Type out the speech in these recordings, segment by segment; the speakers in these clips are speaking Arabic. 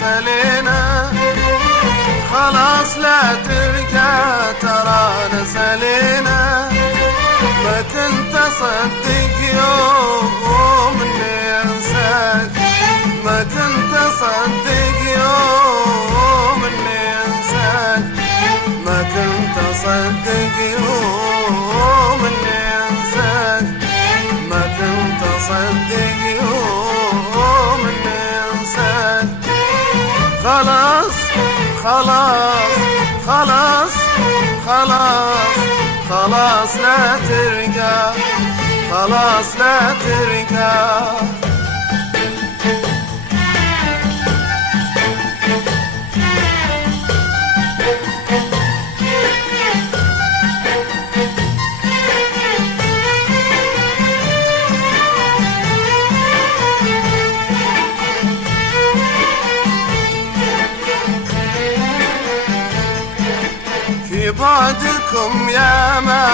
سلينا، خلاص لا ترجع ترانا سلينا. ما كنت أصدق يوم إني أنساك، ما كنت أصدق يوم إني أنساك، ما كنت أصدق يوم إني أنساك، ما كنت أصدق يوم إني أنساك. خلاص خلاص خلاص خلاص خلاص لا ترجع، خلاص لا ترجع. في بعدكم يا ما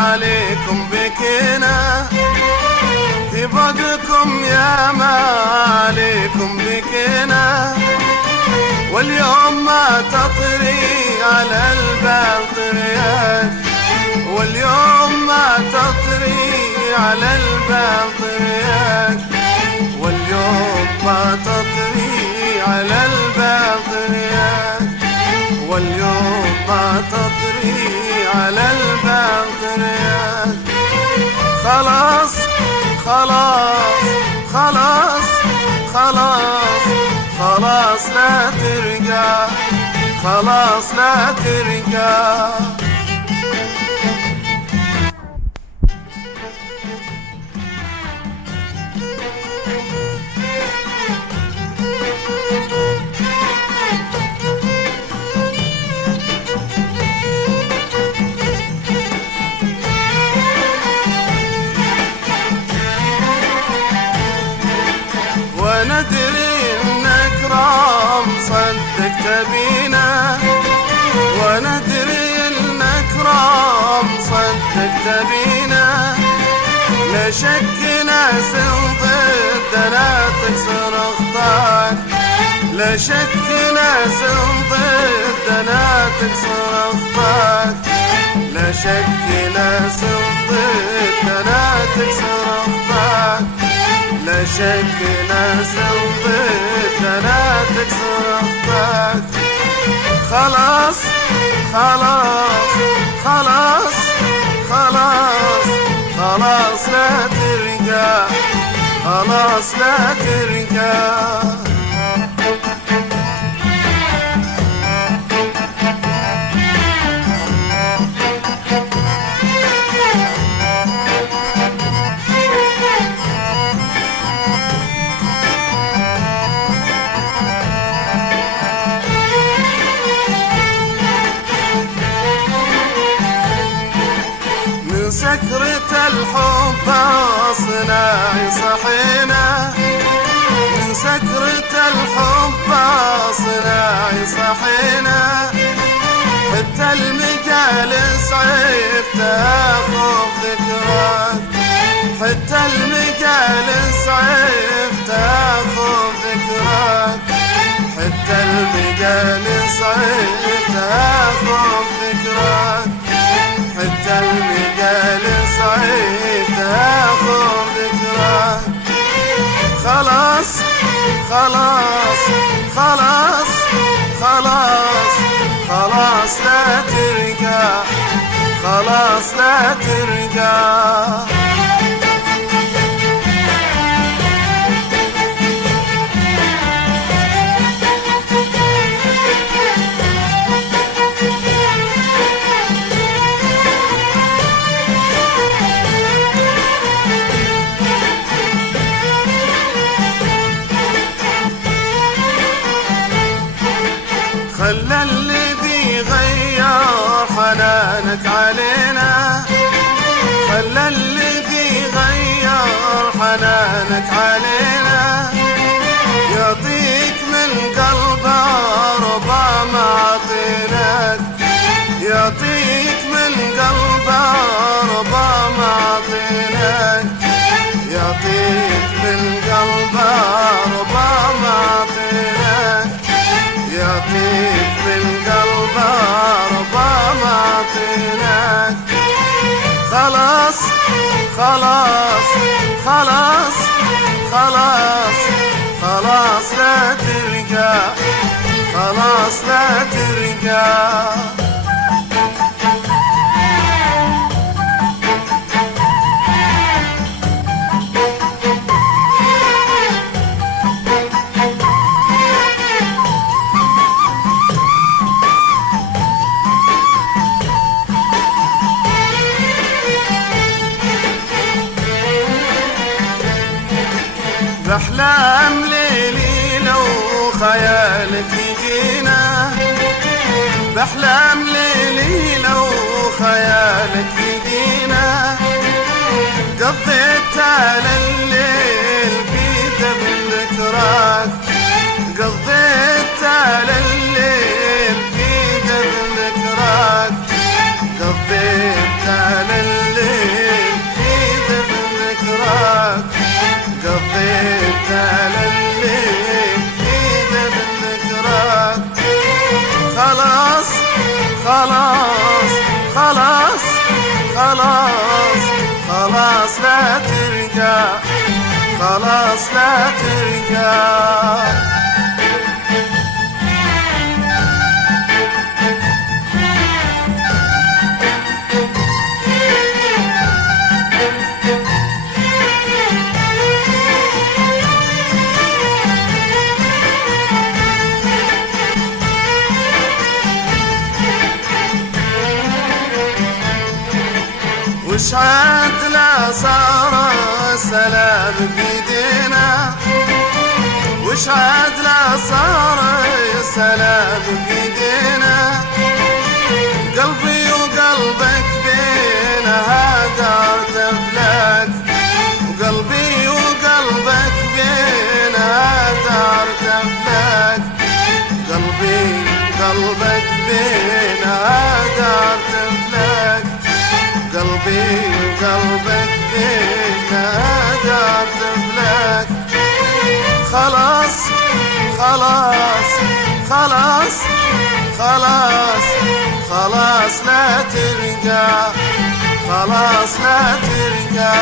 عليكم بكينا، في بعدكم يا ما عليكم بكينا. واليوم ما تطري على البال طرياك، واليوم ما تطري على البال طرياك، واليوم ما تطري على البال طرياك، واليوم ما تطري على البال طرياك. خلاص خلاص خلاص خلاص خلاص لا ترجع، خلاص لا ترجع. وندري انك رام صدقت بينا، وندري انك رام صدقت بينا. لا شك ناس ضدنا تكسر اخطاك، لا شك ناس ضدنا تكسر اخطاك، لا شك ناس ضدنا تكسر اخطاك، لا شك ناس ضدنا تكسر اخطاك. خلاص خلاص خلاص خلاص خلاص لا ترجع، خلاص لا ترجع. من سكرة الحب صناعي صحينا، من سكرة الحب صناعي صحينا. حتى المجالس عرفت اخذ ذكراك، حتى المجالس عرفت اخذ ذكراك، حتى المجالس عرفت اخذ ذكراك، حتى المجالس عرفت اخذ ذكراك. خلاص خلاص خلاص خلاص خلاص لا ترجع، خلاص لا ترجع. خلى الذي غير حنانك علينا، خلى الذي خلاص خلاص خلاص خلاص لا ترجع، خلاص لا ترجع. بحلام ليلي لو خيالك يجينا، بحلام ليلي لو خيالك يجينا، قضيت على الليل في دبل ذكراك، قضيت على الليل في دبل ذكراك، قضيت على الليل في دبل ذكراك، قضيت على الليل في دبل ذكراك. خلاص خلاص خلاص خلاص خلاص لا ترجع، خلاص لا ترجع. وش عاد لا صار سلام بيدينا، وش عاد لا صار سلام بيدينا، قلبي وقلبك بينها دار تفلاك، وقلبي وقلبك بينها دار تفلاك، قلبي وقلبك بينها دار تفلاك، قلبي وقلبك بينا دار تفلاك. خلاص خلاص خلاص خلاص خلاص لا ترجع، خلاص لا ترجع.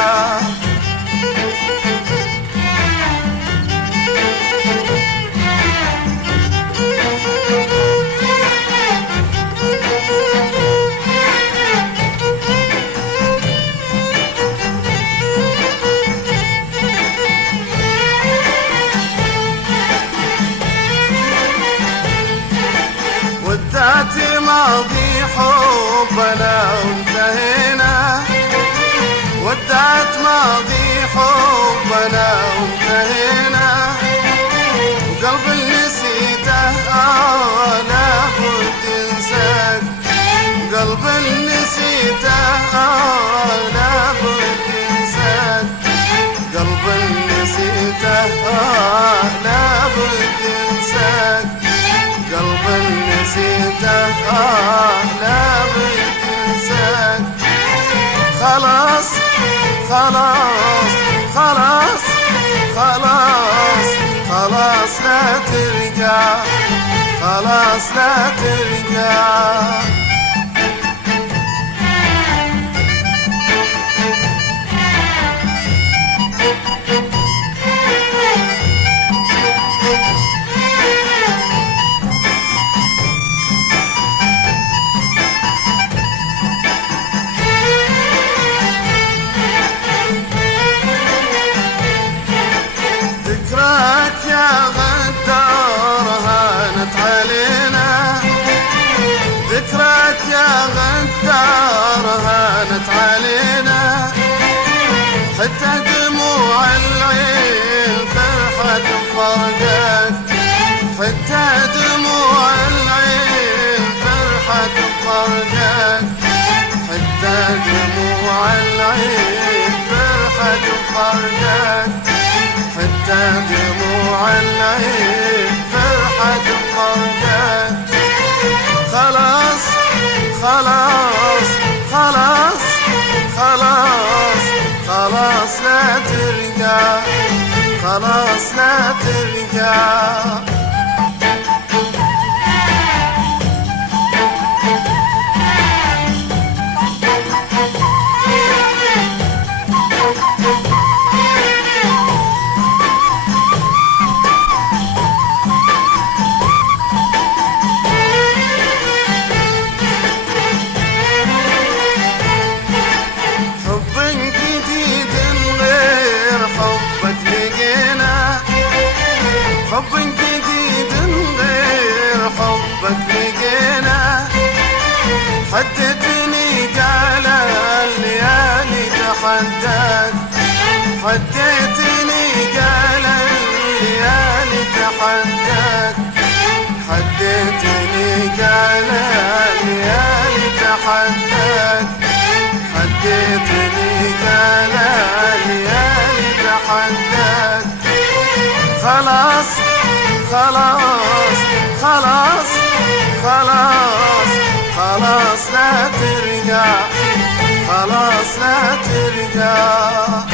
ودعت ماضي حبنا وانتهينا، ودعت ماضي حبنا وانتهينا، وقلب اللي نسيته لابد ينساك، قلب اللي نسيته لابد ينساك، قلب اللي نسيته لابد ينساك، قلب اللي نسيته لابد ينساك. خلاص خلاص خلاص خلاص خلاص لا ترجع، خلاص لا ترجع. ذكراك يا غدار هانت علينا، ذكراك يا غدار هانت علينا، حتى دموع العين فرحة بفرقك، حتى دموع العين فرحة بفرقك، حتى دموع العين فرحة بفرقك، حتى دموع العين فرحة بفرقك. خلاص خلاص خلاص خلاص خلاص لا ترجع، خلاص لا ترجع. حدتني قال الليالي تحداك، حدتني قال الليالي تحداك، حدتني قال الليالي تحداك، حدتني قال الليالي تحداك. خلاص خلاص خلاص خلاص خلاص لا ترجع، خلاص لا ترجع.